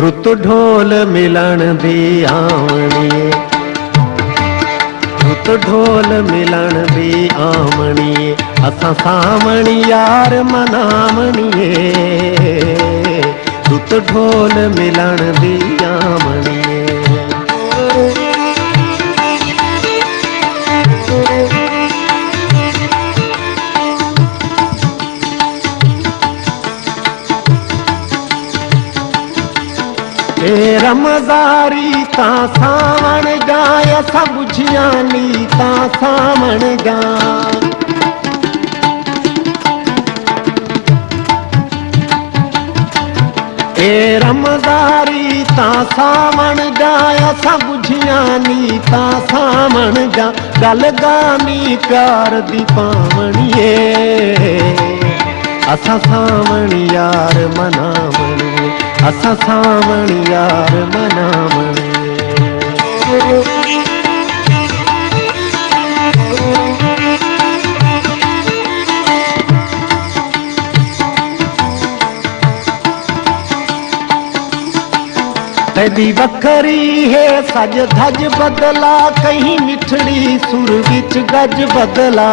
रुत ढोल मिलन दी आवणीए, रुत ढोल मिलन दी आवणीए, असां सावणी यार मनावणीए, रुत ढोल मिलन दी आवणीए। रमज़ारी ता सावण गाय सब बुझियानी ता सावण गा, रमज़ारी ता सावण गाय सब बुझियानी ता सावण गा, गल गानी प्यार दी पावणीए, असां सावण यार मनावणीए, असां सावण यार मनावणीए। तेरी बखरी है सज धज बदला, कहीं मिठड़ी सुर विच गज बदला,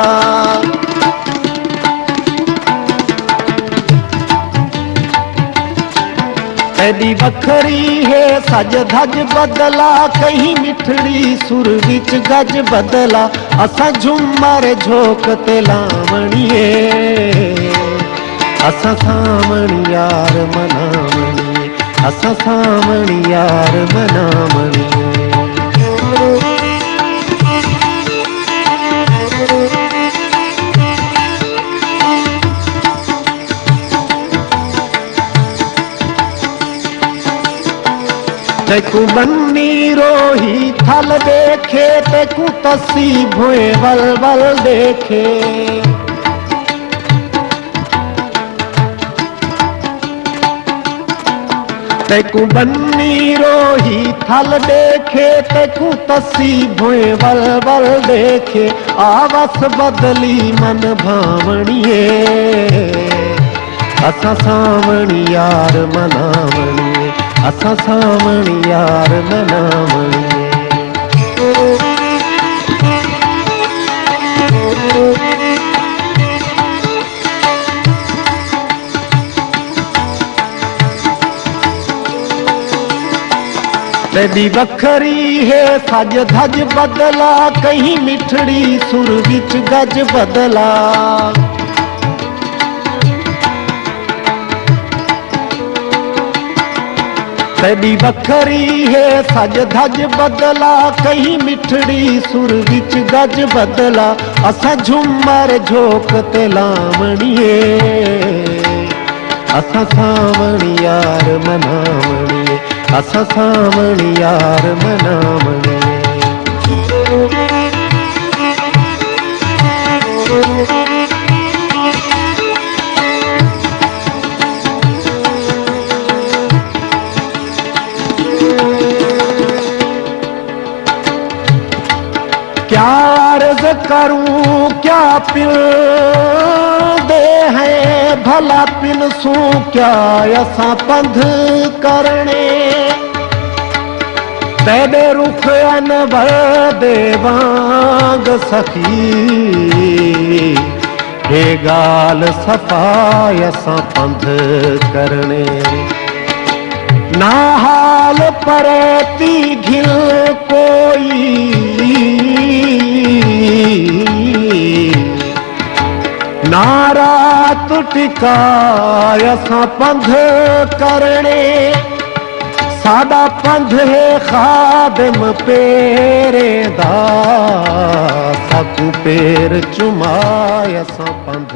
तेरी बखरी है सज धज बदला, कहीं मिठड़ी सुर विच गज बदला, असां झुमर झोंक ते लावणीए, असां सावण यार मनावणीए, असां सावण यार मनावणीए। तेकू बन्नी रोही थल देखे, तेकू तसी भुए वल वल देखे, तेकू बन्नी रोही थल देखे, तेकू तसी भुए वल वल देखे, आवस बदली मन भावणीए, असां सावण यार मनावणीए, असां सावण यार मनावणीए। तेरी बखरी है सज धज बदला, कहीं मिठड़ी सुर विच गज बदला, तेरी बखरी है सज धज बदला, कहीं मिठड़ी सुर विच गज बदला, असां झुमर झोंक ते लावणीए, असां सावण यार मनावणीए, असां सावण यार मनावणीए। क्या अर्ज करूं क्या पिल दे है, भला पिन सू क्या असां पंध करने, तेरे रुख अनवर दे वांग सखी, हे गाल सफाय असां पंध करने, ना हाल परेती घिल कोई, ना रात टिकाय असां पंध करने, साडा पंध है खादिम पेरे दा, साकू पेर चुमाय असां पंध